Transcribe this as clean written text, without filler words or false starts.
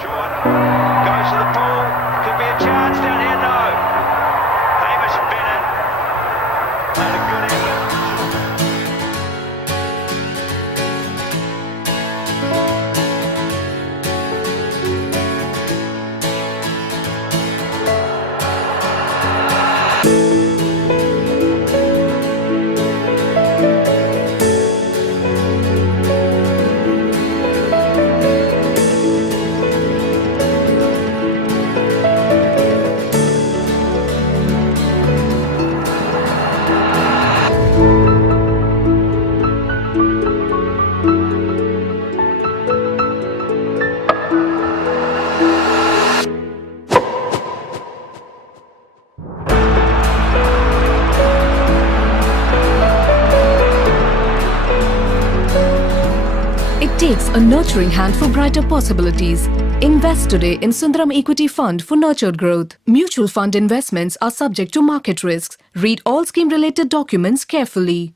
Short. Goes to the pool. Could be a chance down here. No. Hamish Bennett had a good effort. It takes a nurturing hand for brighter possibilities. Invest today in Sundaram Equity Fund for nurtured growth. Mutual fund investments are subject to market risks. Read all scheme-related documents carefully.